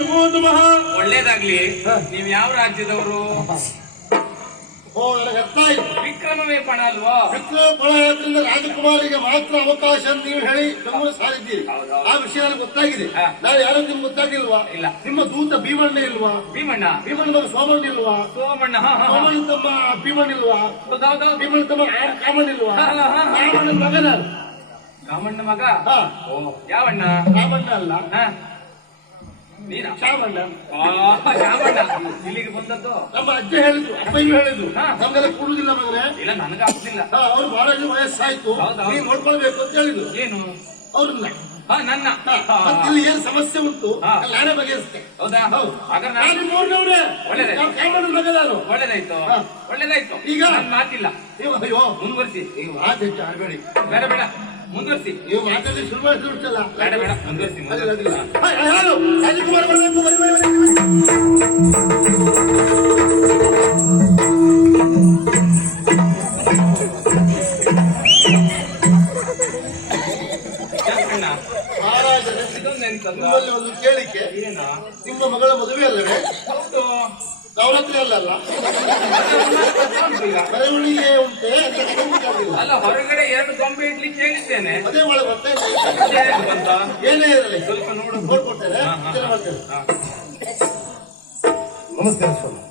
ನಮೋ ನಮಃ. ಒಳ್ಳೇದಾಗ್ಲಿ. ನೀವ್ ಯಾವ ರಾಜ್ಯದವರು? ಓ, ನನಗೆ ಅರ್ಥ ಆಯ್ತು. ವಿಕ್ರಮವೇ ಪಣ ಅಲ್ವಾ? ವಿಕ್ರಮ ಪಣ ಯಾತ್ರಿಂದ ರಾಜಕುಮಾರಿಗೆ ಮಾತ್ರ ಅವಕಾಶ ಅಂತ ನೀವು ಹೇಳಿ ನಮ್ಮನ್ನು ಸಾರಿದ್ದೀರಿ. ಆ ವಿಷಯ ನನಗೆ ಗೊತ್ತಾಗಿದೆ. ನಾನು ಯಾರು ನಿಮ್ಗೆ ಗೊತ್ತಾಗಿಲ್ವಾ? ಇಲ್ಲ. ನಿಮ್ಮ ದೂತ ಭೀಮಣ್ಣ ಇಲ್ವಾ? ಭೀಮಣ್ಣ. ಭೀಮಣ್ಣ ತಮ್ಮ ಸೋಮಣ್ಣ ಇಲ್ವಾ? ಸೋಮಣ್ಣ. ಸೋಮಣ್ಣ ತಮ್ಮ ಭೀಮಣ್ಣ ಇಲ್ವಾ? ಭೀಮಣ್ಣ ತಮ್ಮ ಕಾಮಣ್ಣ ಇಲ್ವಾ? ಕಾಮಣ್ಣ ಮಗ ನಾನು. ಕಾಮಣ್ಣ ಮಗ? ಯಾವಣ್ಣ? ಕಾಮಣ್ಣ ಅಲ್ಲ, ನೀನ ಶಾಮಣ್ಣ. ಶಾಮಣ್ಣ ಇಲ್ಲಿಗೆ ಬಂದದ್ದು ನಮ್ಮ ಅಜ್ಜ ಹೇಳಿದ್ರು, ಅಪ್ಪಯ್ಯ ಹೇಳಿದ್ರು, ನಮ್ಗೆಲ್ಲ ಕೊಡುದಿಲ್ಲ ಮಗನೇ. ಇಲ್ಲ, ನನಗೆ ಆಗುದಿಲ್ಲ. ಅವ್ರು ಬಹಳ ವಯಸ್ಸಾಯ್ತು, ನೀವು ನೋಡ್ಕೊಳ್ಬೇಕು ಅಂತ ಹೇಳಿದ್ರು. ಏನು ಅವ್ರನ್ನ ನನ್ನ ಇಲ್ಲಿ ಏನ್ ಸಮಸ್ಯೆ ಉಂಟು ನಾನೇ ಬಗೆಹರಿಸ್ತೇನೆ. ಹೌದಾ? ಹಾಗಾದ್ರೆ ನಾನು ನೋಡ್ನವ್ರೆ ಕಾಮಣ್ಣ ಮಗ ನಾನು. ಒಳ್ಳೇದಾಯ್ತು, ಒಳ್ಳೇದಾಯ್ತು. ಈಗ ನನ್ ಮಾತಿಲ್ಲ. ನೀವು ಅಯ್ಯೋ ಮುಂದುವರಿಸಿ. ನೀವು ಮಾತಿಟ್ಟು ಆಡ್ಬೇಡಿ. ಬೇಡ ಬೇಡ, ಮುಂದುವರಿಸಿ. ನೀವು ಮಾತಾಡಿ ಶುರು ಮಾಡಿಲ್ಲ. ಬೇಡ ಬೇಡ, ಮುಂದುವರಿಸಿ. ರಾಜಕುಮಾರ್ ಬರಬೇಕು. ಬರಿ ಬರಿ ಬರಿ. ನಿಮ್ಮಲ್ಲಿ ಒಂದು ಕೇಳಿಕೆ. ನಿಮ್ಮ ಮಗಳ ಮದುವೆ ಅಲ್ಲವೇ? ಹೌದು. ನವರಾತ್ರಿ ಅಲ್ಲಲ್ಲ, ಮೆರವಣಿಗೆ ಉಂಟೆ ಅಲ್ಲ. ಹೊರಗಡೆ 2 ಗೊಂಬೆ ಇಡ್ಲಿಕ್ಕೆ ಹೇಳಿದ್ದೇನೆ. ಅದೇ ಒಳಗೆ ಬರ್ತಾ ಏನೇ ಇರಲಿ ಸ್ವಲ್ಪ ನೋಡ್ಕೊಡ್ತೇನೆ. ನಮಸ್ಕಾರ ಸ್ವಾಮಿ.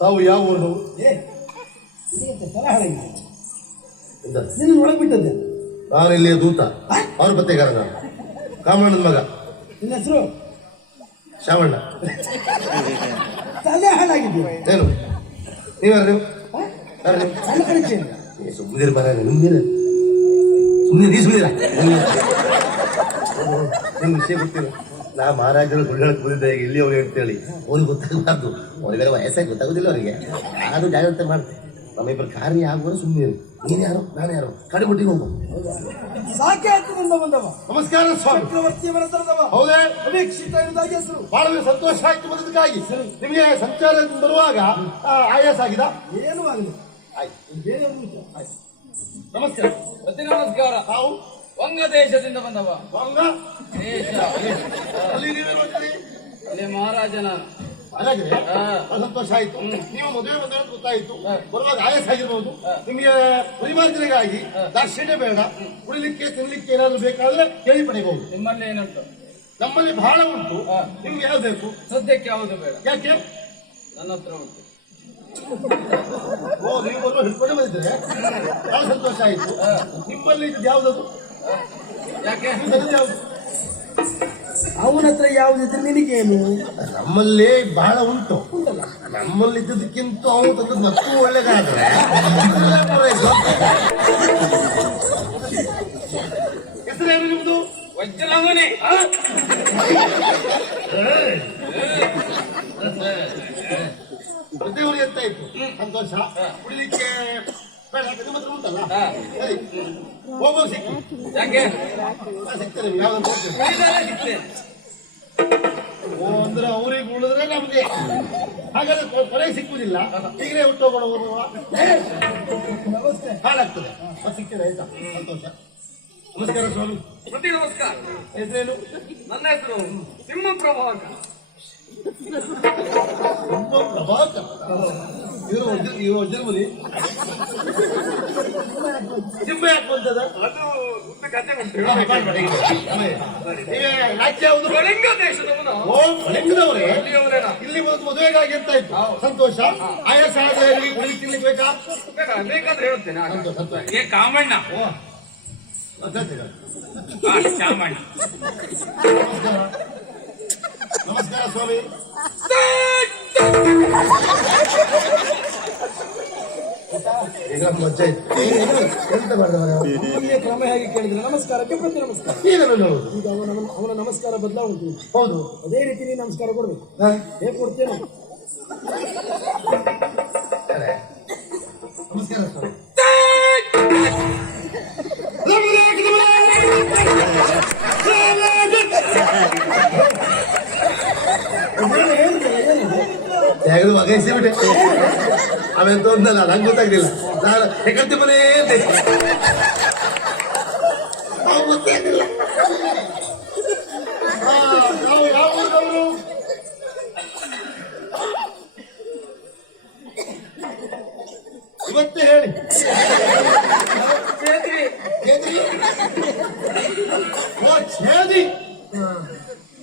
ತಾವು ಯಾವ ಊರು? ಒಳಗೆ ಬಿಟ್ಟದ್ದೆ. ನಾನು ಇಲ್ಲಿಯ ದೂತ, ಅವ್ರ ಬತ್ತೆಗಾರ. ನಾನು ಕಾಮಣ್ಣನ ಮಗ. ನಿನ್ನ ಹೆಸರು? ಶಾಮಣ್ಣ. ತಲೆ ಹಾಳಾಗಿದ್ದೀವಿ. ಏನು ನೀವ್ಯಾರು? ನೀವು ನನ್ನ ಕಳಿಸಿ ಸುಮ್ಮನೆ ಬರ. ನಿಮ್ದಿರ ಸುಮ್ಮನೆ ನೀ ಸುಮ್ಮನಿರ. ನಿಮ್ ವಿಷಯ ಗೊತ್ತಿಲ್ಲ. ನಾ ಮಹಾರಾಜರು ಸುಳ್ಳು ಕೂದಿದ್ದೆ ಈಗ ಇಲ್ಲಿ ಅವ್ರು ಅಂತೇಳಿ ಅವ್ರಿಗೆ ಗೊತ್ತಾಗಬಾರ್ದು. ಅವ್ರಿಗೆಲ್ಲ ವಯಸ್ಸಾಗಿ ಗೊತ್ತಾಗೋದಿಲ್ಲ ಅವರಿಗೆ. ನಾನು ಜಾಗ್ರತೆ ಮಾಡ್ತೇನೆ. ನಮ್ಮಿಬ್ಬರು ಕಾರ್ಯ ಆಗುವ ಸುಮ್ಮನೆ. ನೀನು ಯಾರು, ನಾನು ಯಾರು? ಕಡಿಮಟ್ಟಿಗೆ ಹೋಗು. ಸಾಕೆ ಹಾಕಿನಿಂದ ಬಂದವ. ನಮಸ್ಕಾರ ಸ್ವಾಮಿ. ಚಕ್ರವರ್ತಿ ಮನತರದವ. ಹೌದೇ? ಅಪೇಕ್ಷಿತ ಇರುವುದಾಗಿ ಹೆಸರು. ಬಹಳ ಸಂತೋಷ ಆಯ್ತು ಬಂದದಕ್ಕಾಗಿ. ನಿಮಗೆ ಸಂಚಾರದಿಂದ ಬರುವಾಗ ಆಯಾಸ ಆಗಿದೆ? ಏನೂ ಆಗಲಿ. ಆಯ್ತು, ನಮಸ್ಕಾರ. ಪ್ರತಿ ನಮಸ್ಕಾರ. ನಾವು ವಂಗ ದೇಶದಿಂದ ಬಂದವ. ವಂಗ ದೇಶ. ಅಲ್ಲಿ ನೀವೇನು ಮಾಡ್ತೀರಿ? ಅಲ್ಲಿ ಮಹಾರಾಜ ನಾನು. ಹಾಗಾದ್ರೆ ಸಂತೋಷ ಆಯ್ತು. ನೀವು ಮದುವೆ ಬಂದ ಗೊತ್ತಾಯ್ತು. ಬರುವಾಗ ಆಯಾಸ ಆಗಿರ್ಬೋದು. ನಿಮಗೆ ಪರಿಮಾರ್ಜನೆಗಾಗಿ ದರ್ಶನ ಬೇಡ, ಕುಡಿಲಿಕ್ಕೆ ತಿನ್ಲಿಕ್ಕೆ ಏನಾದ್ರು ಬೇಕಾದ್ರೆ ಕೇಳಿ ಪಡೆಯಬಹುದು. ನಿಮ್ಮಲ್ಲಿ ಏನುಂಟು? ನಮ್ಮಲ್ಲಿ ಬಹಳ ಉಂಟು. ನಿಮ್ಗೆ ಯಾವ್ದು ಬೇಕು? ಸದ್ಯಕ್ಕೆ ಯಾವುದು ಬೇಡ. ಯಾಕೆ? ನನ್ನ ಹತ್ರ ಉಂಟು. ಓ, ನೀವು ಬರುವ ಹಿಡ್ಕೊಂಡೆ ಬಂದಿದ್ರೆ ಬಹಳ ಸಂತೋಷ ಆಯ್ತು. ನಿಮ್ಮಲ್ಲಿ ಇದು ಯಾವ್ದದು? ಯಾಕೆ? ಯಾವ್ದು? ಅವನ ಹತ್ರ ಯಾವ್ದಿದ್ರೆ ನಿನಗೇನು? ನಮ್ಮಲ್ಲಿ ಬಹಳ ಉಂಟು. ನಮ್ಮಲ್ಲಿ ಇದ್ದದಕ್ಕಿಂತ ಅವನು ತಂದದ್ದು ಮತ್ತೂ ಒಳ್ಳೇದಾದ್ರೆ ಹೆಸರೇನು ನಿಮ್ದು? ವಜ್ರಲಂಘನೆ. ಪ್ರತಿಯವರು ಎಂತ ಇತ್ತು? ಸಂತೋಷ. ಕುಡಿಲಿಕ್ಕೆ ಬೇಡ, ನಿಮ್ಮ ಹತ್ರ ಉಂಟಲ್ಲ? ಸರಿ, ಹೋಗೋ ಸಿಕ್ಕಿ. ಯಾಕೆ? ಸಿಗ್ತೇನೆ. ಯಾವ್ದಂತ ಸಿಗ್ತೇನೆ. ಓ, ಅಂದ್ರೆ ಅವ್ರಿಗೆ ಉಳಿದ್ರೆ ನಮ್ಗೆ. ಹಾಗಾದ್ರೆ ಕೊನೆಗೆ ಸಿಕ್ಕುದಿಲ್ಲ. ಈಗಲೇ ಹುಟ್ಟೋಗೋಣ. ನಮಸ್ತೆ. ಹಾಳಾಗ್ತದೆ. ಸಿಗ್ತೇನೆ. ಆಯ್ತಾ? ಸಂತೋಷ. ನಮಸ್ಕಾರ ಸ್ವಾಮಿ. ಪ್ರತಿ ನಮಸ್ಕಾರ. ಹೆಸರೇನು? ನನ್ನ ಹೆಸರು ಸಿಂಹ ಪ್ರಭಾಕರ್. ಪ್ರಭಾಕರ್. ಇವರು ವಜ್ರಮುನಿ. ಸಿಂಹ ಯಾಕೆ ಬಂತದ? ಅದು ಉದ್ದ ಕಥೆ ಉಂಟು. ರಾಜ್ಯ ಯಾವುದು? ಕಳಿಂಗ ದೇಶದವನು. ಓ, ಕಳಿಂಗದವರೇ? ಅಲ್ಲಿಯವರೇನ? ಇಲ್ಲಿ ಬಂದು ಮದುವೆಗಾಗಿ ಅಂತ ಇತ್ತು. ಸಂತೋಷ. ಆಯಾಸ ಆದ್ರೆ ಕುಡಿಲಿಕ್ಕೆ ತಿನ್ಲಿಕ್ಕೆ ಬೇಕಾ? ಬೇಕಾದ್ರೆ ಹೇಳುತ್ತೇನೆ. ಸಂತೋಷ. ಏ ಕಾಮಣ್ಣ. ಶಾಮಣ್ಣ. ನಮಸ್ಕಾರ ಸ್ವಾಮಿ. ಈಗ ಮಜ್ಜ ಇತ್ತು. ಎಂತ ಮಾಡಿದವ? ಕ್ರಮ ಹೇಗೆ ಕೇಳಿದ್ರೆ ನಮಸ್ಕಾರಕ್ಕೆ ಪ್ರತಿ ನಮಸ್ಕಾರ. ಈಗ ಹೇಳುದು. ಈಗ ಅವನ ನಮಸ್ಕಾರ ಬದಲಾವಣೆ. ಹೌದು. ಅದೇ ರೀತಿ ನೀನು ನಮಸ್ಕಾರ ಕೊಡ್ಬೇಕು. ಹೇಗೆ ಕೊಡ್ತೇನೆ? ನಮಸ್ಕಾರ ಸ್ವಾಮಿ. ತೆಗೆದು ಒಗೈಸಿ ಬಿಟ್ಟೆ. ಅವೆಂತ ಒಂದಲ್ಲ, ನಂಗೆ ಗೊತ್ತಾಗ್ಲಿಲ್ಲ. ನಾನು ಹೆಗರ್ತಿ ಮನೆ ಗೊತ್ತೇ ಆಗಿಲ್ಲ. ನಾವು ಯಾವ ಊರವರು?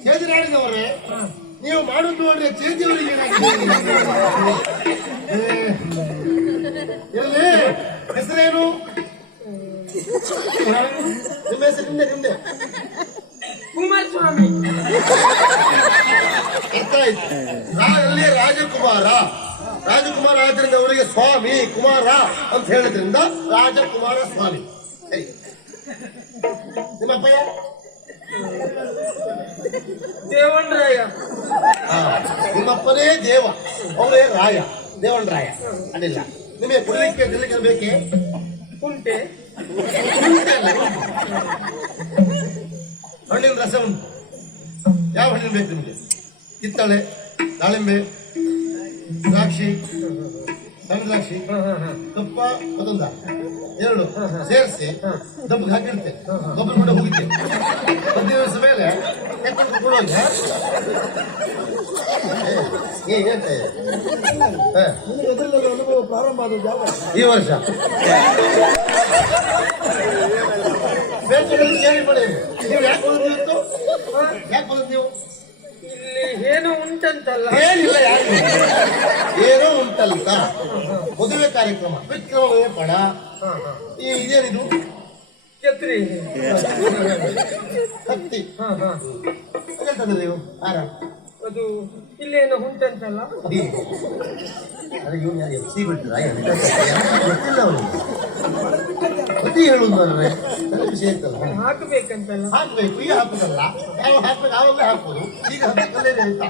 ಚೇದಿನಾಡಿನವರೇ ನೀವು ಮಾಡುದು ನೋಡ್ರೆ ಚೇತಿಯವರಿಗೆ ಎಲ್ಲಿ ಹೆಸರೇನು? ನಿಮ್ಮ ಹೆಸರು ನಿಮ್ದೆ ಕುಮಾರಸ್ವಾಮಿ. ಅರ್ಥ ಆಯ್ತು. ಅಲ್ಲಿ ರಾಜಕುಮಾರ ಆದ್ದರಿಂದ ಅವರಿಗೆ ಸ್ವಾಮಿ ಕುಮಾರ ಅಂತ ಹೇಳಿದ್ರಿಂದ ರಾಜಕುಮಾರ ಸ್ವಾಮಿ. ಸರಿ, ನಿಮ್ಮಪ್ಪಯ್ಯ ದೇವಣ್ಣರಾಯ. ನಿಮ್ಮಪ್ಪನೇ ದೇವ, ಅವರೇ ರಾಯ, ದೇವಣ್ಣರಾಯ. ಅಡ್ಡಿಲ್ಲ. ನಿಮಗೆ ಕುಡಿಲಿಕ್ಕೆ ತಿನ್ನಲಿಕ್ಕೆ ಬೇಕೇ? ಕುಂಟೆ. ಹಣ್ಣಿನ ರಸ ಉಂಟು. ಯಾವ ಹಣ್ಣಿನ ಬೇಕು ನಿಮಗೆ? ಕಿತ್ತಳೆ, ದಾಳಿಂಬೆ, ದ್ರಾಕ್ಷಿ, ಸಣ್ಣ ದ್ರಾಕ್ಷಿ, ತುಪ್ಪ ಮತ್ತೊಂದ ಎರಡು ಸೇರಿಸಿ ಡಬ್ಬಗೆ ಹಾಕಿಡ್ತೆ. ಗೊಬ್ಬರ ಕೂಡ ಹೋಗಿದ್ದೆ. 10 ದಿವಸ ಮೇಲೆ ಎತ್ಕೊಂಡು ಕೊಡೋದು. ನಿನಗೆ ಎದುರಲ್ಲಿ ಅನುಭವ ಪ್ರಾರಂಭ ಆದದ್ದು ಯಾವಾಗ? ಈ ವರ್ಷ ಬೇಸಿಗೆಯಲ್ಲಿ ಕೇಳಿ ಮಾಡಿ. ನೀವು ಯಾಕೆ ಹೋದ್ರು ಇವತ್ತು? ಯಾಕೆ ಹೋದ್ರು ನೀವು? ಇಲ್ಲಿ ಏನೋ ಉಂಟಂತಲ್ಲ. ಏನಿಲ್ಲ, ಯಾಕೆ ಏನೋ ಉಂಟಂತ. ಮದುವೆ ಕಾರ್ಯಕ್ರಮ, ವಿಕ್ರಮವೇ ಪಡ. ಇದೇನಿದು? ಛತ್ರಿ. ಕತ್ತಿ. ತಂದ್ರೆ ನೀವು ಆರ ಅದು ಇಲ್ಲೇನೋ ಉಂಟಂತಲ್ಲ. ಇವನು ಯಾರು ಎಫ್ ಸಿ ಬಿಟ್ಟಿಲ್ಲ, ಗೊತ್ತಿಲ್ಲ ಅವನು. ಬುದ್ಧಿ ಹೇಳುದು ಅಂದ್ರೆ ನನಗೆ ವಿಷಯ ಇರ್ತಲ್ಲ. ಹಾಕಬೇಕಂತಲ್ಲ. ಹಾಕ್ಬೇಕು, ಈಗ ಹಾಕುದಲ್ಲ. ಯಾವ ಹಾಕ್ಬೇಕು ಆವಾಗಲೇ ಹಾಕ್ಬೋದು. ಈಗ ಹಾಕಲೇ ಆಯ್ತಾ?